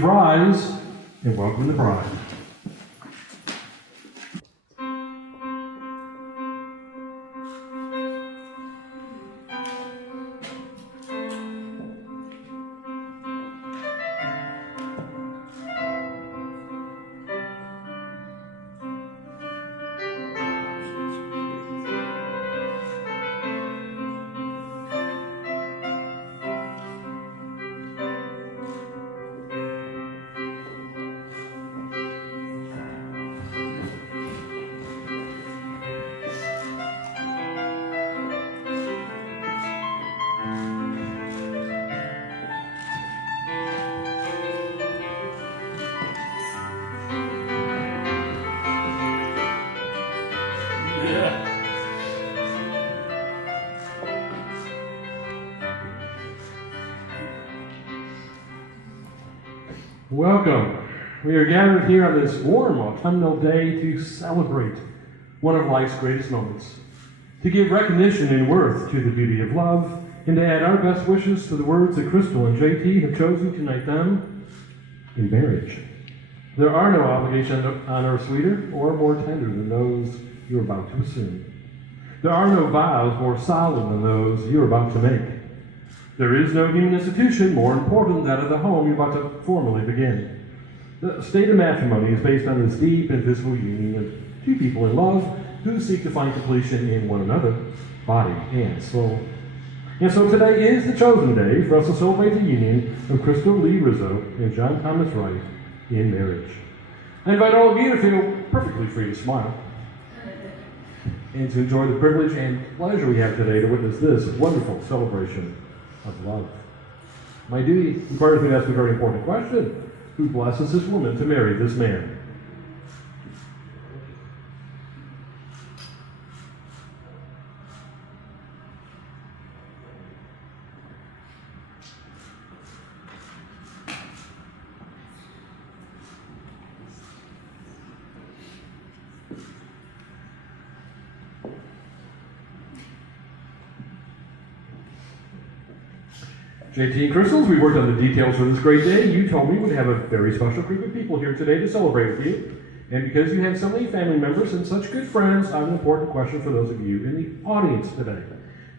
Please rise and welcome the bride. Welcome. We are gathered here on this warm autumnal day to celebrate one of life's greatest moments, to give recognition and worth to the beauty of love, and to add our best wishes to the words that Crystal and JT have chosen to unite them in marriage. There are no obligations on earth sweeter or more tender than those you are about to assume. There are no vows more solemn than those you are about to make. There is no human institution more important than that of the home you're about to formally begin. The state of matrimony is based on this deep and visible union of two people in love who seek to find completion in one another, body and soul. And so today is the chosen day for us to celebrate the union of Crystal Lee Rizzo and John Thomas Wright in marriage. I invite all of you to feel perfectly free to smile and to enjoy the privilege and pleasure we have today to witness this wonderful celebration of love. My duty requires me to ask a very important question. Who blesses this woman to marry this man? JT and Crystals, we worked on the details for this great day. You told me we'd have a very special group of people here today to celebrate with you. And because you have so many family members and such good friends, I have an important question for those of you in the audience today.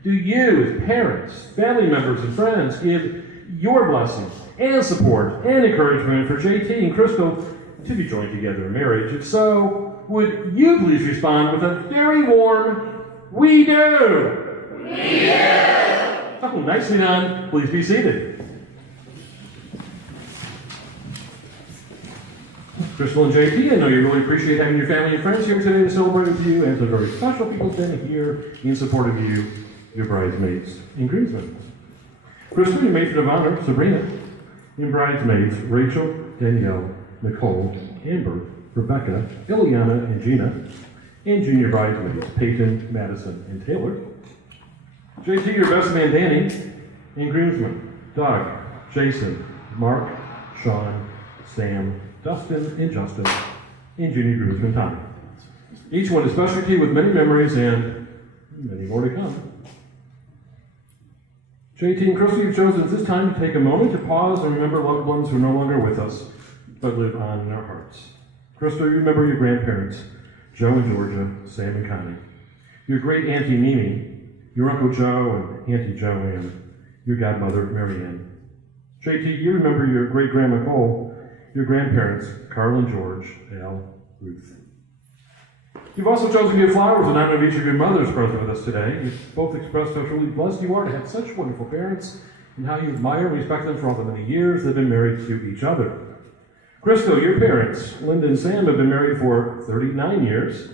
Do you, as parents, family members, and friends, give your blessing and support and encouragement for JT and Crystal to be joined together in marriage? If so, would you please respond with a very warm, "We do"? We do! Oh, nicely done. Please be seated. Crystal and JT, I know you really appreciate having your family and friends here today to celebrate with you, and the very special people standing here in support of you, your bridesmaids and groomsmen. Crystal, your matron of honor, Sabrina, and bridesmaids, Rachel, Danielle, Nicole, Amber, Rebecca, Ileana, and Gina, and junior bridesmaids, Peyton, Madison, and Taylor. JT, your best man, Danny, and groomsmen, Doug, Jason, Mark, Sean, Sam, Dustin, and Justin, and junior groomsman, Tommy. Each one is special to you with many memories and many more to come. JT and Crystal, you've chosen at this time to take a moment to pause and remember loved ones who are no longer with us, but live on in our hearts. Crystal, you remember your grandparents, Joe and Georgia, Sam and Connie, your great Auntie Mimi, your Uncle Joe and Auntie Joanne, your godmother, Marianne. JT, you remember your great-grandma Cole, your grandparents, Carl and George, Al, Ruth. You've also chosen to give flowers in honor of each of your mothers present with us today. You've both expressed how truly blessed you are to have such wonderful parents and how you admire and respect them for all the many years they've been married to each other. Crystal, your parents, Linda and Sam, have been married for 39 years.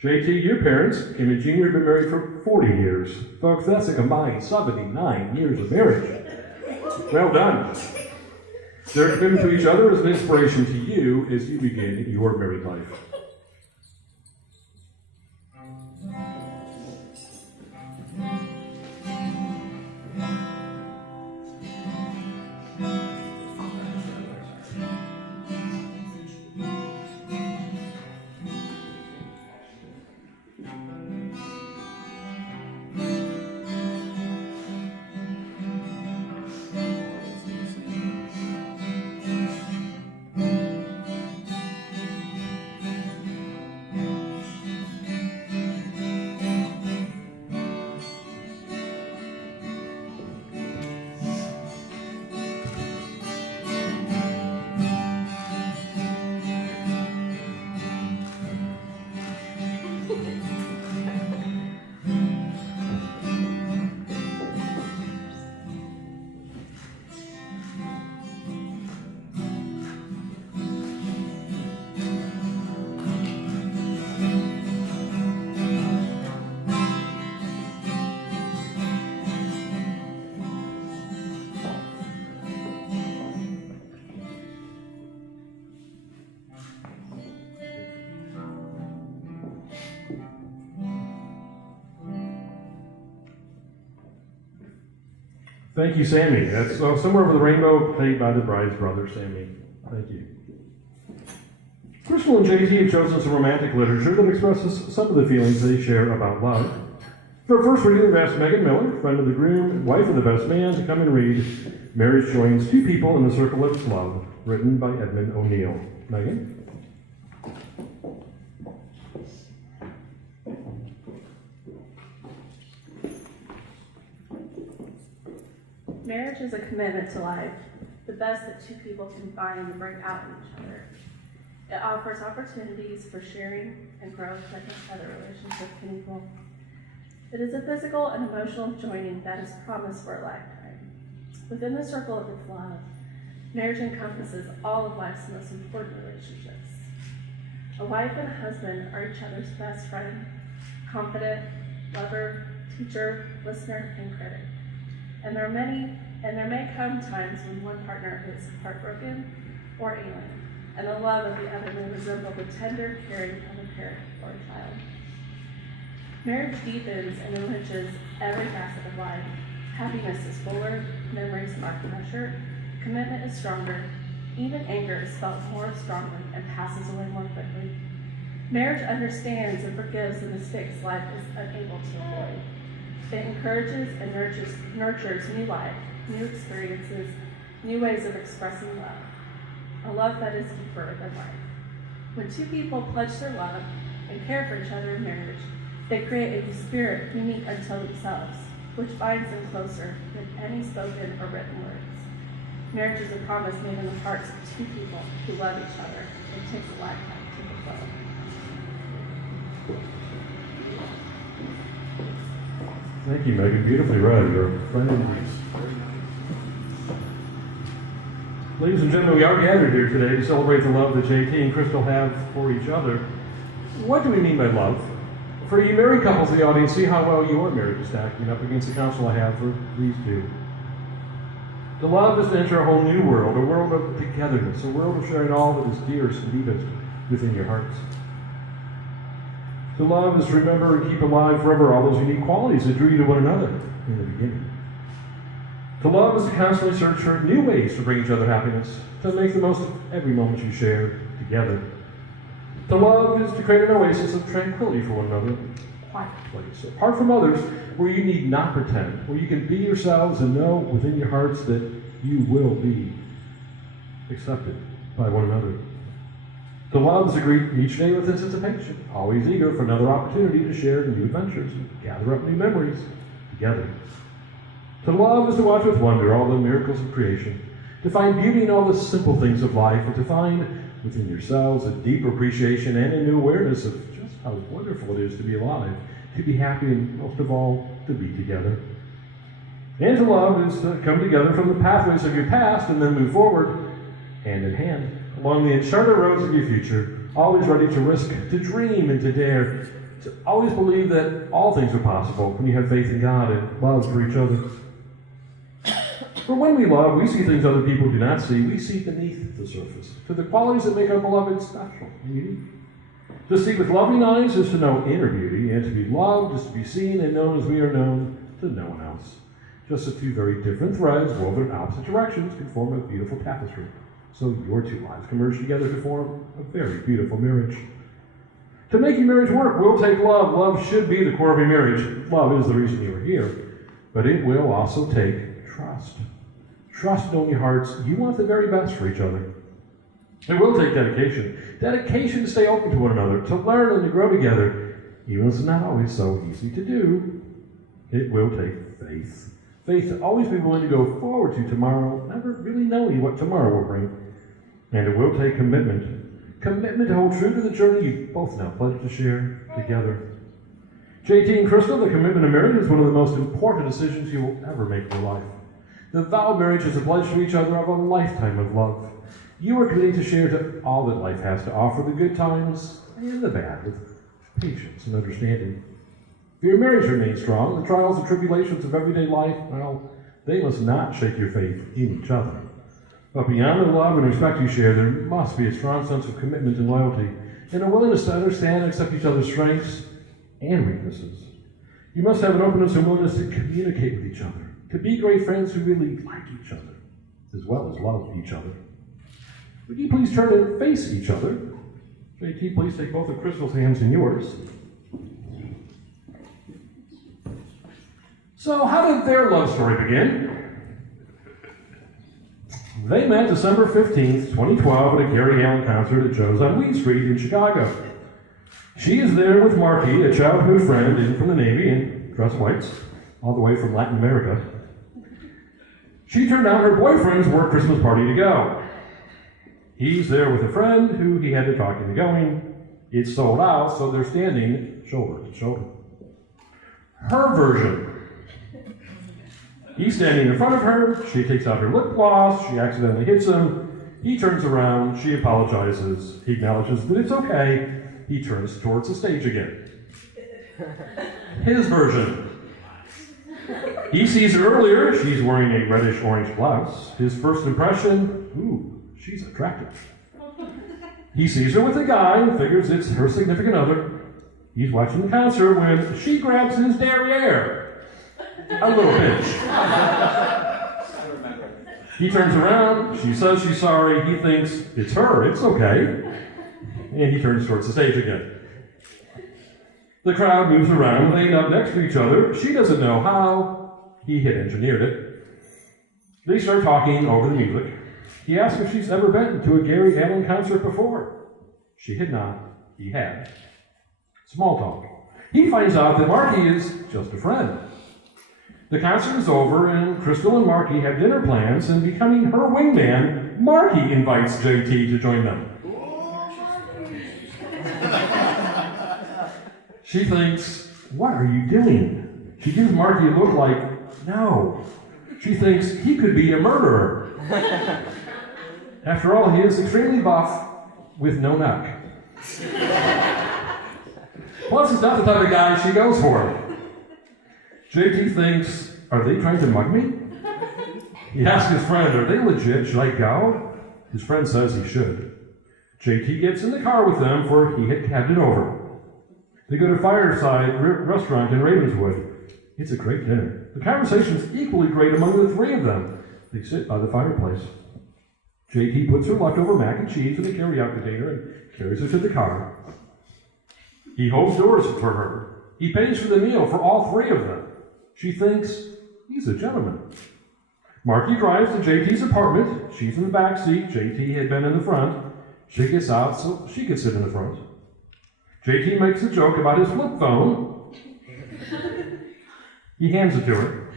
JT, your parents, Kim and Junior, have been married for 40 years. Folks, that's a combined 79 years of marriage. Well done. Their commitment to each other is an inspiration to you as you begin your married life. Thank you, Sammy. That's Somewhere Over the Rainbow, played by the bride's brother, Sammy. Thank you. Crystal and JT have chosen some romantic literature that expresses some of the feelings they share about love. For our first reading, we've asked Megan Miller, friend of the groom and wife of the best man, to come and read Marriage Joins Two People in the Circle of Love, written by Edmund O'Neill. Megan? Marriage is a commitment to life, the best that two people can find and bring out in each other. It offers opportunities for sharing and growth that no other relationship can equal. It is a physical and emotional joining that is promised for a lifetime. Within the circle of its love, marriage encompasses all of life's most important relationships. A wife and a husband are each other's best friend, confidant, lover, teacher, listener, and critic. And there may come times when one partner is heartbroken or alien, and the love of the other may resemble the tender caring of a parent or a child. Marriage deepens and enriches every facet of life. Happiness is fuller, memories mark pressure, commitment is stronger, even anger is felt more strongly and passes away more quickly. Marriage understands and forgives the mistakes life is unable to avoid. It encourages and nurtures new life, new experiences, new ways of expressing love. A love that is deeper than life. When two people pledge their love and care for each other in marriage, they create a spirit unique unto themselves, which binds them closer than any spoken or written words. Marriage is a promise made in the hearts of two people who love each other. It takes a lifetime to fulfill. Thank you, Megan. Beautifully read. Your friend. Ladies and gentlemen, we are gathered here today to celebrate the love that JT and Crystal have for each other. What do we mean by love? For you married couples in the audience, see how well your marriage is stacking up against the counsel I have for these two. To love is to enter a whole new world, a world of togetherness, a world of sharing all that is dearest and deepest within your hearts. To love is to remember and keep alive forever all those unique qualities that drew you to one another in the beginning. To love is to constantly search for new ways to bring each other happiness, to make the most of every moment you share together. To love is to create an oasis of tranquility for one another, a quiet place, apart from others, where you need not pretend, where you can be yourselves and know within your hearts that you will be accepted by one another. To love is to greet each day with anticipation, always eager for another opportunity to share new adventures and gather up new memories together. To love is to watch with wonder all the miracles of creation, to find beauty in all the simple things of life, and to find within yourselves a deeper appreciation and a new awareness of just how wonderful it is to be alive, to be happy, and most of all, to be together. And to love is to come together from the pathways of your past and then move forward, hand in hand, along the uncharted roads of your future, always ready to risk, to dream, and to dare, to always believe that all things are possible when you have faith in God and love for each other. For when we love, we see things other people do not see. We see beneath the surface, to the qualities that make our beloved special and unique. To see with loving eyes is to know inner beauty, and to be loved is to be seen and known as we are known to no one else. Just the two very different threads woven in opposite directions can form a beautiful tapestry. So your two lives can merge together to form a very beautiful marriage. To make your marriage work will take love. Love should be the core of your marriage. Love is the reason you are here. But it will also take trust. Trust knowing your hearts, you want the very best for each other. It will take dedication. Dedication to stay open to one another, to learn and to grow together, even if it's not always so easy to do. It will take faith. Faith to always be willing to go forward to tomorrow, never really knowing what tomorrow will bring. And it will take commitment. Commitment to hold true to the journey you both now pledged to share together. JT and Crystal, the commitment of marriage is one of the most important decisions you will ever make in your life. The vow of marriage is a pledge to each other of a lifetime of love. You are committed to share to all that life has to offer, the good times and the bad, with patience and understanding. If your marriage remains strong, the trials and tribulations of everyday life, well, they must not shake your faith in each other. But beyond the love and respect you share, there must be a strong sense of commitment and loyalty, and a willingness to understand and accept each other's strengths and weaknesses. You must have an openness and willingness to communicate with each other, to be great friends who really like each other, as well as love each other. Would you please turn and face each other? JT, please take both of Crystal's hands in yours. So, how did their love story begin? They met December 15th, 2012 at a Gary Allen concert at Joe's on Weed Street in Chicago. She is there with Marky, a childhood friend in from the Navy in dress whites, all the way from Latin America. She turned out her boyfriend's work Christmas party to go. He's there with a friend who he had to talk into going. It's sold out, so they're standing shoulder to shoulder. Her version. He's standing in front of her, she takes out her lip gloss, she accidentally hits him, he turns around, she apologizes, he acknowledges that it's okay, he turns towards the stage again. His version. He sees her earlier, she's wearing a reddish-orange blouse. His first impression, ooh, she's attractive. He sees her with a guy and figures it's her significant other. He's watching the concert when she grabs his derriere. A little pinch. He turns around, she says she's sorry, he thinks it's her, it's okay, and he turns towards the stage again. The crowd moves around, they end up next to each other. She doesn't know how, he had engineered it. They start talking over the music. He asks if she's ever been to a Gary Allen concert before. She had not, he had. Small talk. He finds out that Marky is just a friend. The concert is over, and Crystal and Marky have dinner plans, and becoming her wingman, Marky invites JT to join them. She thinks, what are you doing? She gives Marky a look like, no. She thinks he could be a murderer. After all, he is extremely buff with no neck. Plus, he's not the type of guy she goes for. JT thinks, are they trying to mug me? He asks his friend, are they legit? Should I go? His friend says he should. JT gets in the car with them, for he had cabbed it over. They go to Fireside Restaurant in Ravenswood. It's a great dinner. The conversation's equally great among the three of them. They sit by the fireplace. JT puts her leftover mac and cheese in a carry-out container and carries her to the car. He holds doors for her. He pays for the meal for all three of them. She thinks he's a gentleman. Marky drives to JT's apartment. She's in the back seat. JT had been in the front. She gets out so she could sit in the front. JT makes a joke about his flip phone. He hands it to her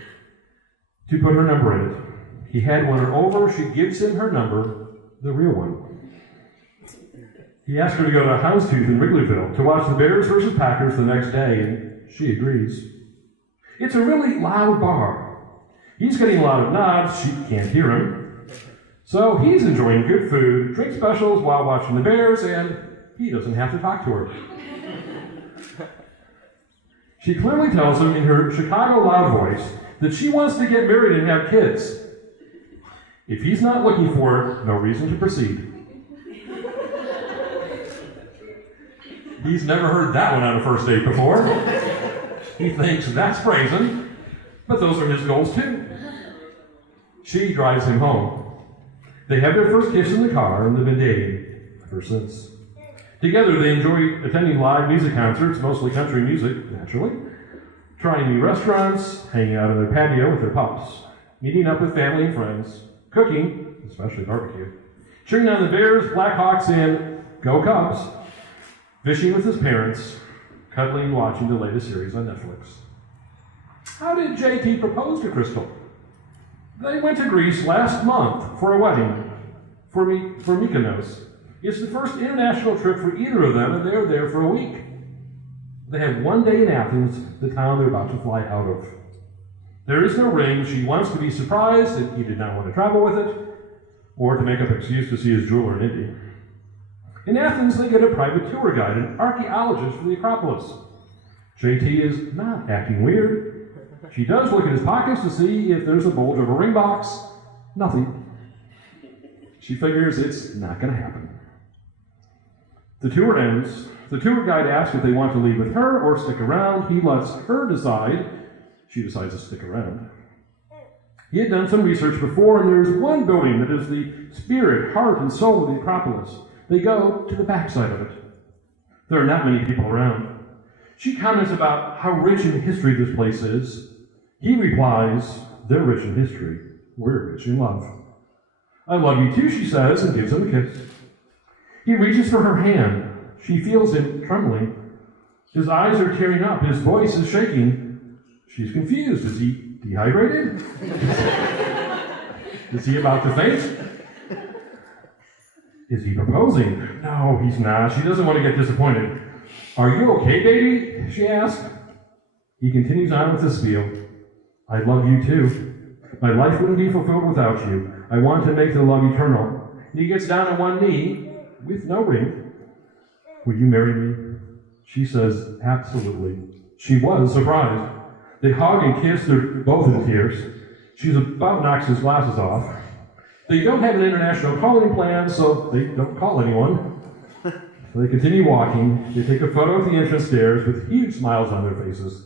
to put her number in it. He had won her over. She gives him her number, the real one. He asks her to go to Houndstooth in Wrigleyville to watch the Bears versus Packers the next day, and she agrees. It's a really loud bar. He's getting a lot of nods. She can't hear him. So he's enjoying good food, drink specials while watching the Bears, and he doesn't have to talk to her. She clearly tells him in her Chicago loud voice that she wants to get married and have kids. If he's not looking for her, no reason to proceed. He's never heard that one on a first date before. He thinks that's brazen, but those are his goals too. She drives him home. They have their first kiss in the car, and they've been dating ever since. Together, they enjoy attending live music concerts, mostly country music, naturally, trying new restaurants, hanging out on their patio with their pups, meeting up with family and friends, cooking, especially barbecue, cheering on the Bears, Blackhawks, and Go Cubs, fishing with his parents, cuddling and watching the latest series on Netflix. How did JT propose to Crystal? They went to Greece last month for a wedding for Mykonos. It's the first international trip for either of them, and they're there for a week. They have one day in Athens, the town they're about to fly out of. There is no ring. She wants to be surprised that he did not want to travel with it, or to make up an excuse to see his jeweler in Indy. In Athens, they get a private tour guide, an archaeologist for the Acropolis. JT is not acting weird. She does look in his pockets to see if there's a bulge of a ring box. Nothing. She figures it's not going to happen. The tour ends. The tour guide asks if they want to leave with her or stick around. He lets her decide. She decides to stick around. He had done some research before, and there's one building that is the spirit, heart, and soul of the Acropolis. They go to the backside of it. There are not many people around. She comments about how rich in history this place is. He replies, they're rich in history. We're rich in love. I love you too, she says, and gives him a kiss. He reaches for her hand. She feels him trembling. His eyes are tearing up. His voice is shaking. She's confused. Is he dehydrated? Is he about to faint? Is he proposing? No, he's not. She doesn't want to get disappointed. Are you okay, baby? She asks. He continues on with his spiel. I love you too. My life wouldn't be fulfilled without you. I want to make the love eternal. And he gets down on one knee with no ring. Will you marry me? She says, absolutely. She was surprised. They hug and kiss. They're both in tears. She's about knocks his glasses off. They don't have an international calling plan, so they don't call anyone. So they continue walking. They take a photo at the entrance stairs with huge smiles on their faces.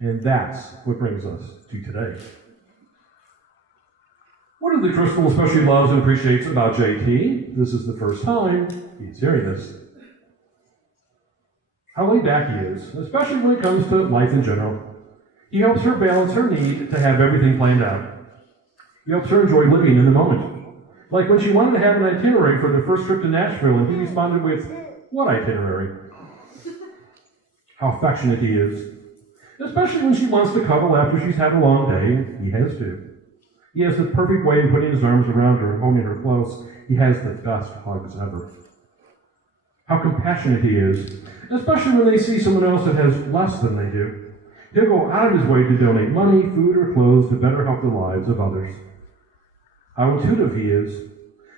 And that's what brings us to today. What is the Crystal especially loves and appreciates about JT? This is the first time he's hearing this. How laid back he is, especially when it comes to life in general. He helps her balance her need to have everything planned out. He helps her enjoy living in the moment. Like when she wanted to have an itinerary for their first trip to Nashville, and he responded with, what itinerary? How affectionate he is. Especially when she wants to cuddle after she's had a long day. He has too. He has the perfect way of putting his arms around her and holding her close. He has the best hugs ever. How compassionate he is, especially when they see someone else that has less than they do. He'll go out of his way to donate money, food, or clothes to better help the lives of others. How intuitive he is,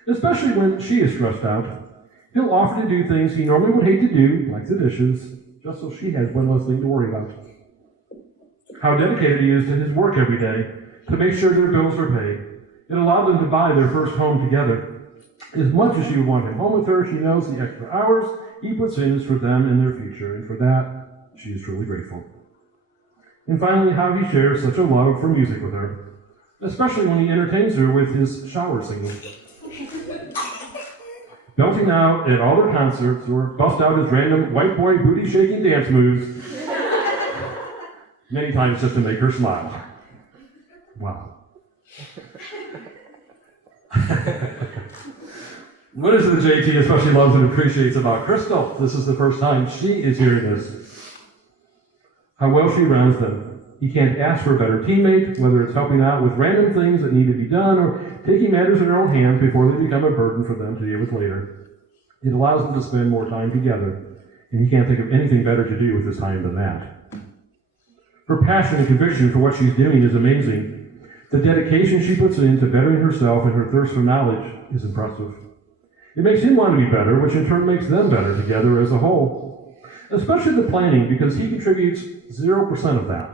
especially when she is stressed out. He'll offer to do things he normally would hate to do, like the dishes, just so she has one less thing to worry about. How dedicated he is to his work every day to make sure their bills are paid. It allowed them to buy their first home together. As much as she would want him home with her, she knows the extra hours he puts in is for them and their future, and for that, she is truly grateful. And finally, how he shares such a love for music with her, especially when he entertains her with his shower singing. Belting out at all their concerts, or bust out his random white boy booty-shaking dance moves, many times just to make her smile. Wow. What is it that JT especially loves and appreciates about Crystal? This is the first time she is hearing this. How well she rounds them. He can't ask for a better teammate, whether it's helping out with random things that need to be done or taking matters in her own hands before they become a burden for them to deal with later. It allows them to spend more time together, and he can't think of anything better to do with his time than that. Her passion and conviction for what she's doing is amazing. The dedication she puts into bettering herself and her thirst for knowledge is impressive. It makes him want to be better, which in turn makes them better together as a whole. Especially the planning, because he contributes 0% of that.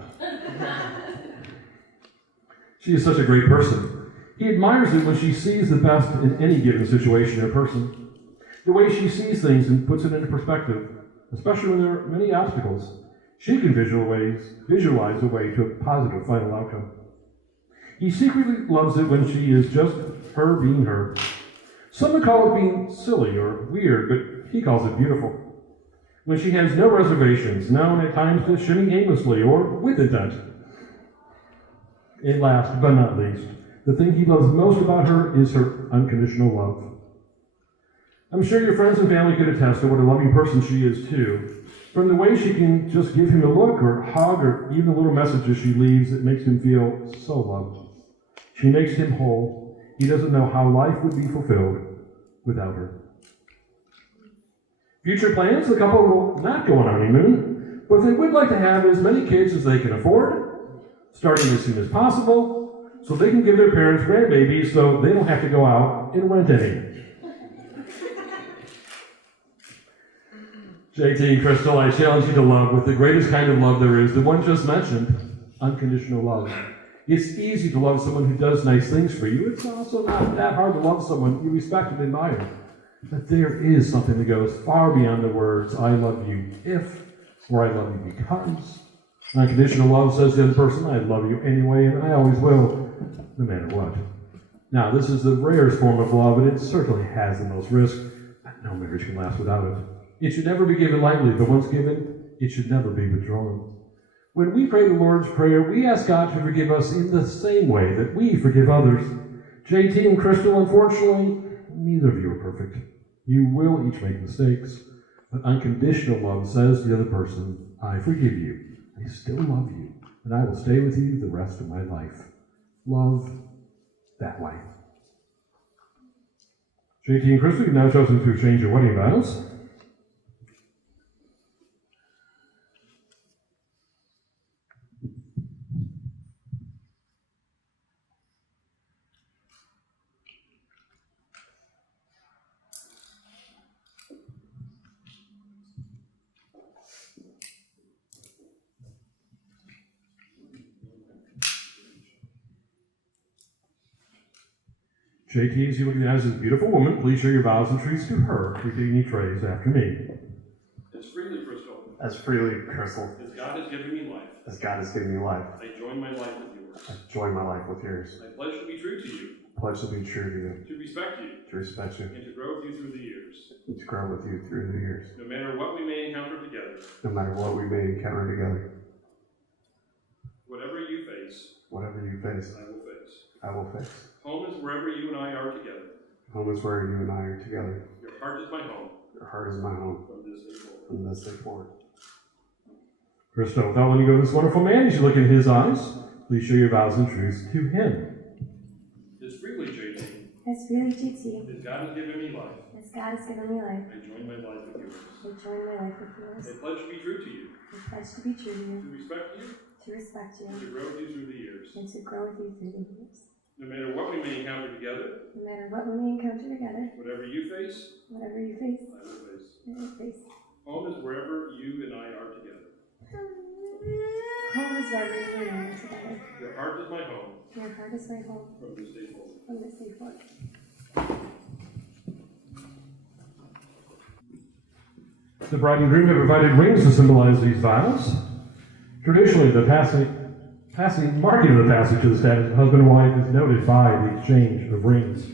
She is such a great person. He admires it when she sees the best in any given situation or person. The way she sees things and puts it into perspective, especially when there are many obstacles. She can visualize a way to a positive final outcome. He secretly loves it when she is just her being her. Some would call it being silly or weird, but he calls it beautiful. When she has no reservations, known at times to shimmy aimlessly or with intent. And last but not least, the thing he loves most about her is her unconditional love. I'm sure your friends and family could attest to what a loving person she is too. From the way she can just give him a look or hug or even the little messages she leaves, it makes him feel so loved. She makes him whole. He doesn't know how life would be fulfilled without her. Future plans, the couple will not go on honeymoon, but they would like to have as many kids as they can afford, starting as soon as possible, so they can give their parents grandbabies so they don't have to go out and rent any. JT and Crystal, I challenge you to love with the greatest kind of love there is, the one just mentioned, unconditional love. It's easy to love someone who does nice things for you. It's also not that hard to love someone you respect and admire. But there is something that goes far beyond the words, I love you if, or I love you because. Unconditional love says to the other person, I love you anyway, and I always will. no matter what. Now, this is the rarest form of love, and it certainly has the most risk, but no marriage can last without it. It should never be given lightly, but once given, it should never be withdrawn. When we pray the Lord's Prayer, we ask God to forgive us in the same way that we forgive others. JT and Crystal, unfortunately, neither of you are perfect. You will each make mistakes, but unconditional love says to the other person, I forgive you, I still love you, and I will stay with you the rest of my life. Love that way. JT and Crystal, you've now chosen to exchange your wedding vows. JT, as you look at this beautiful woman, please share your vows and truths to her, repeating each phrase after me. As freely, Crystal. As freely, Crystal. As God has given me life. As God has given me life. I join my life with yours. I join my life with yours. I pledge to be true to you. Pledge to be true to you. To respect you. To respect you. And to grow with you through the years. And to grow with you through the years. No matter what we may encounter together. No matter what we may encounter together. Whatever you face. Whatever you face. I will face. I will face. Home is wherever you and I are together. Home is where you and I are together. Your heart is my home. Your heart is my home. From this day forward. From this day forward. Crystal, now when you go to this wonderful man, as you look in his eyes, please share your vows and truths to him. As freely, JT. As freely, JT. As God has given me life. As God has given me life. I join my life with yours. I join my life with yours. I pledge to be true to you. I pledge to be true to you. To respect you. To respect you. And to grow with you through the years. And to grow with you through the years. No matter what we may encounter together. No matter what we may encounter together. Whatever you face. Whatever you face. I will face. I will face. Home is wherever you and I are together. Home is wherever you and I are together. Your heart is my home. Your heart is my home. From this day forward. From this day forward. The bride and groom have provided rings to symbolize these vows. Traditionally, the marking of the passage of the status of husband and wife is noted by the exchange of rings.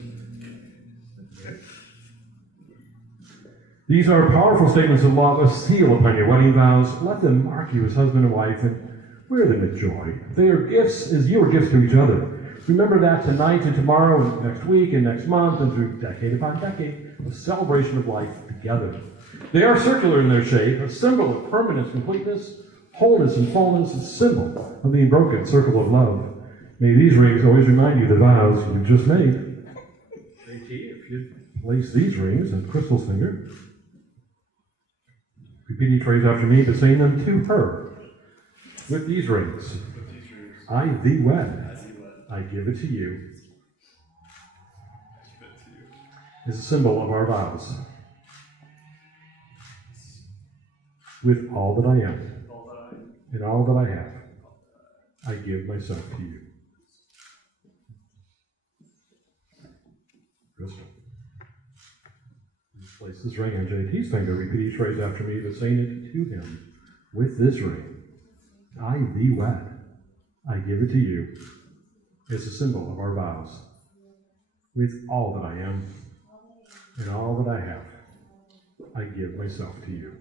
These are powerful statements of love, a seal upon your wedding vows. Let them mark you as husband and wife and wear them with joy. They are gifts as you are gifts to each other. Remember that tonight and tomorrow and next week and next month and through decade upon decade, a celebration of life together. They are circular in their shape, a symbol of permanence, completeness, wholeness, and fullness, a symbol of the unbroken circle of love. May these rings always remind you of the vows you just made. JT, if you place these rings on Crystal's finger, repeat each phrase after me, but saying them to her. With these rings, I thee wed. I give it to you. Is a symbol of our vows. With all that I am and all that I have, I give myself to you. Crystal. Place this ring on JT's finger. Repeat each phrase after me, but saying it to him. With this ring, I thee wed. I give it to you. It's a symbol of our vows. With all that I am and all that I have, I give myself to you.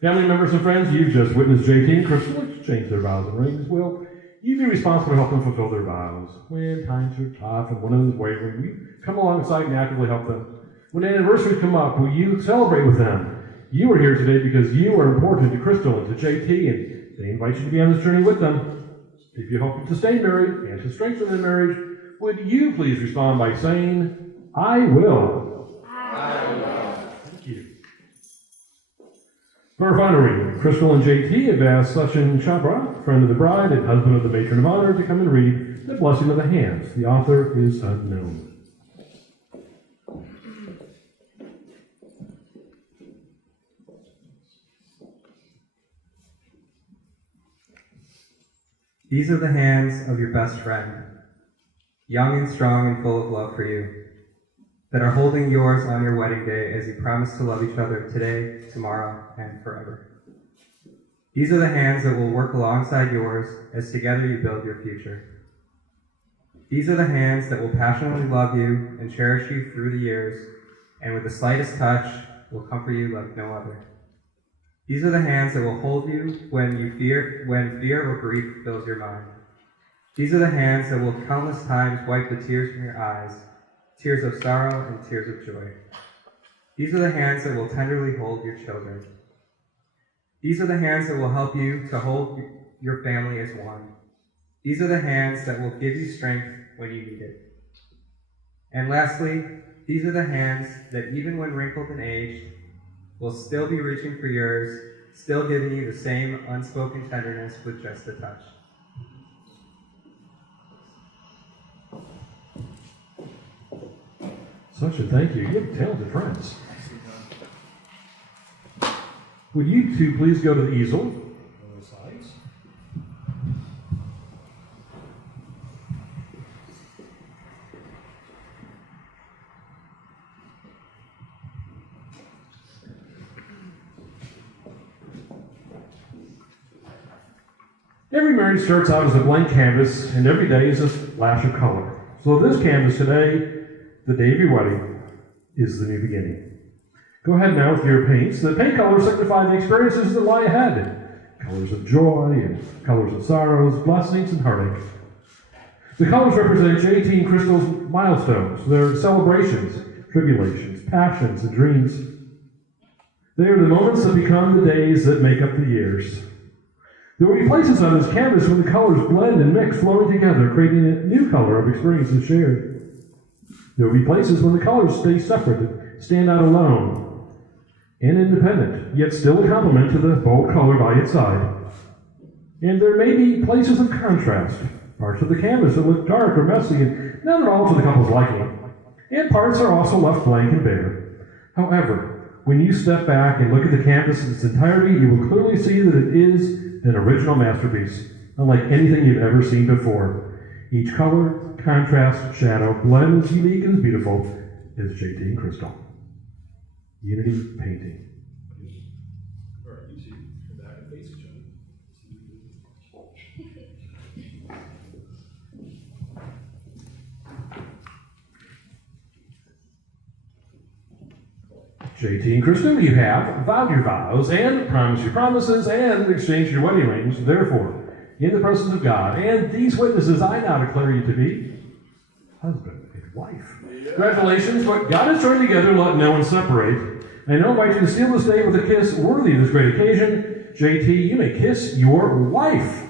Family members and friends, you've just witnessed JT and Crystal exchange their vows and rings. Will you be responsible to help them fulfill their vows? When times are tough and one of them is wavering, will you come alongside and actively help them? When anniversaries come up, will you celebrate with them? You are here today because you are important to Crystal and to JT, and they invite you to be on this journey with them. If you hope to stay married and to strengthen their marriage, would you please respond by saying, I will. I will. Thank you. For our final reading, Crystal and JT have asked Sachin Chhabra, friend of the bride and husband of the matron of honor, to come and read The Blessing of the Hands. The author is unknown. These are the hands of your best friend, young and strong and full of love for you, that are holding yours on your wedding day as you promise to love each other today, tomorrow, and forever. These are the hands that will work alongside yours as together you build your future. These are the hands that will passionately love you and cherish you through the years, and with the slightest touch will comfort you like no other. These are the hands that will hold you when fear or grief fills your mind. These are the hands that will countless times wipe the tears from your eyes, tears of sorrow and tears of joy. These are the hands that will tenderly hold your children. These are the hands that will help you to hold your family as one. These are the hands that will give you strength when you need it. And lastly, these are the hands that even when wrinkled and aged, will still be reaching for yours, still giving you the same unspoken tenderness with just a touch. Such a thank you. You have talented friends. Would you two please go to the easel on those sides? Every marriage starts out as a blank canvas, and every day is a flash of color. So this canvas today, the day of your wedding, is the new beginning. Go ahead now with your paints. The paint colors signify the experiences that lie ahead. Colors of joy and colors of sorrows, blessings and heartache. The colors represent JT and Crystal's milestones, their celebrations, tribulations, passions, and dreams. They are the moments that become the days that make up the years. There will be places on this canvas where the colors blend and mix, flowing together, creating a new color of experiences shared. There will be places when the colors stay separate, stand out alone, and independent, yet still a complement to the bold color by its side. And there may be places of contrast, parts of the canvas that look dark or messy and not at all to the couple's liking, and parts are also left blank and bare. However, when you step back and look at the canvas in its entirety, you will clearly see that it is an original masterpiece, unlike anything you've ever seen before. Each color, contrast, shadow, blend as unique and as beautiful as JT and Crystal. Unity painting. All right, you see, come back and face each other. JT and Crystal, you have vowed your vows and promised your promises and exchanged your wedding rings. Therefore, in the presence of God and these witnesses, I now declare you to be husband and wife. Yeah. Congratulations, what God has joined together, let no one separate. I now invite you to seal this day with a kiss worthy of this great occasion. JT, you may kiss your wife.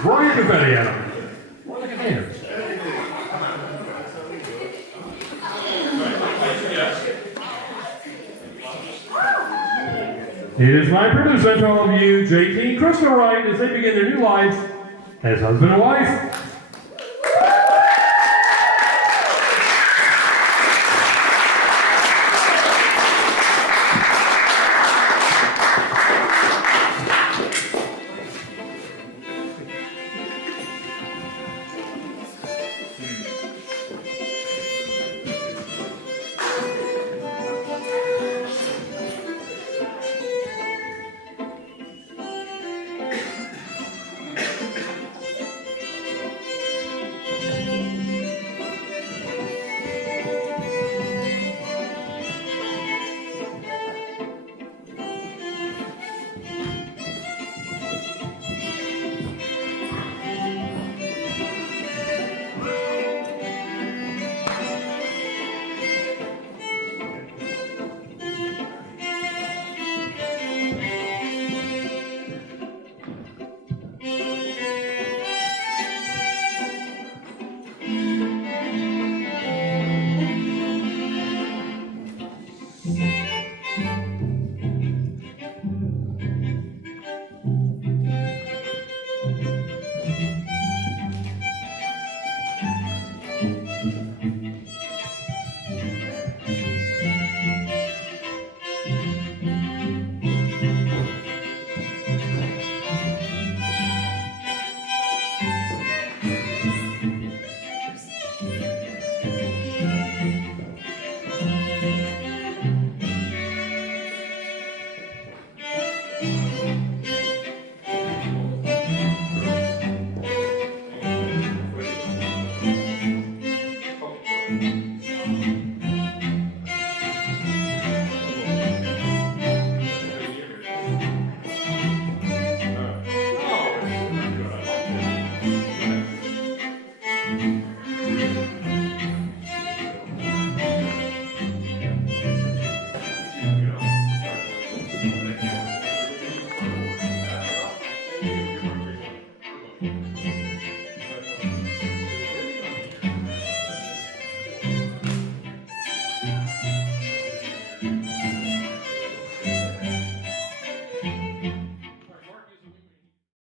Throw your confetti at him. More like a hand. It is my privilege to present to all of you JT and Crystal Wright as they begin their new life as husband and wife.